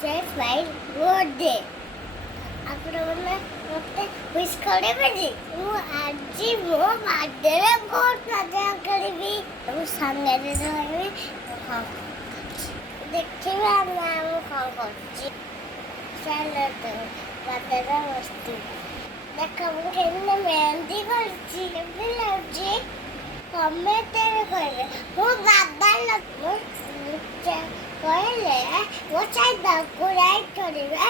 Safe light birthday. ଆପଣ ମାନେ ମୋତେ ୱିଶ୍ କରିବେ ଯେ ମୁଁ ଆଜି ମୋ ବାର୍ଥଡେରେ ବହୁତ ମଜା କରିବି। ମୁଁ ସାଙ୍ଗରେ ରହିବି। ଦେଖିବେ ଆମେ ମୁଁ କ'ଣ କରୁଛି। ଚାଲ ବାର୍ଥଡେରେ ବସିଥିବୁ। ଦେଖ ମୁଁ କେମିତି ମେହେନ୍ଦି କରିଛି। କେମିତି ଲାଗୁଛି କମେଣ୍ଟରେ କହିବେ। ମୋ ବାବା ମୁଁ କହିଲେ ମୋ ଚ୍ୟାନେଲକୁ ଲାଇକ୍ କରିବେ,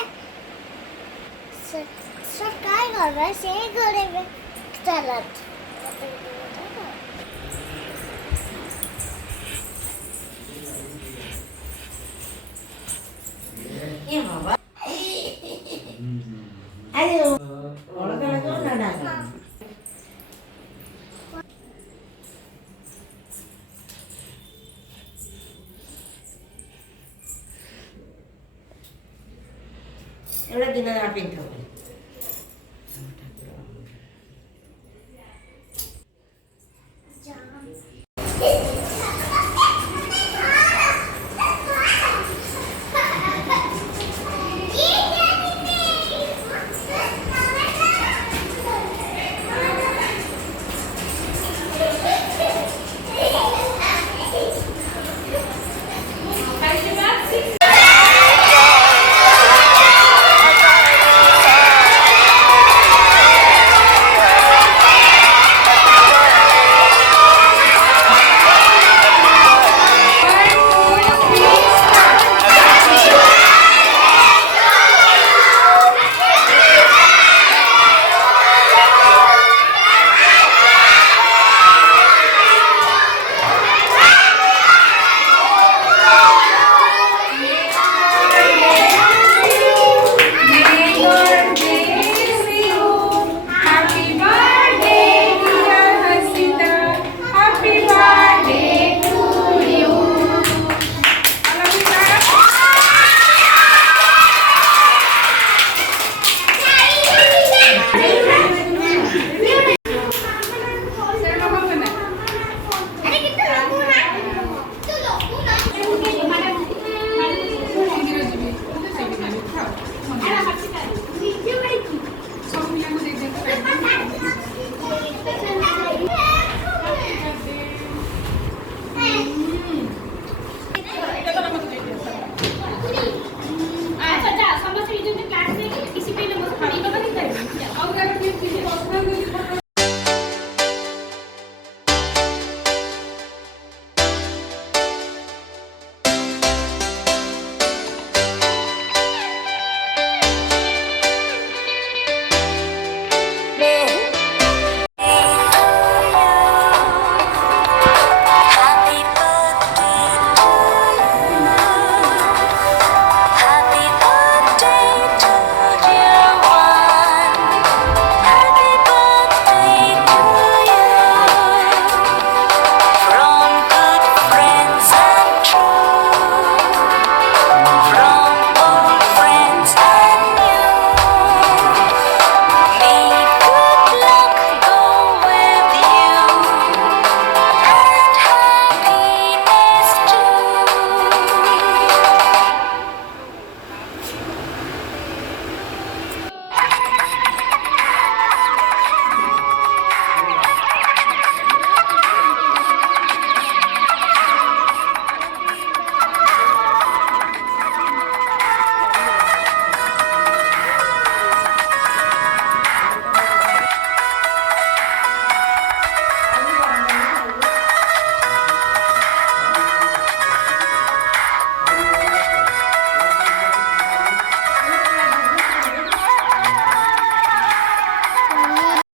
ସବସ୍କ୍ରାଇବ୍ କରିବେ, ସେୟାର କରିବେ। ଚାଲନ୍ତୁ एवढा दिन पिंक जा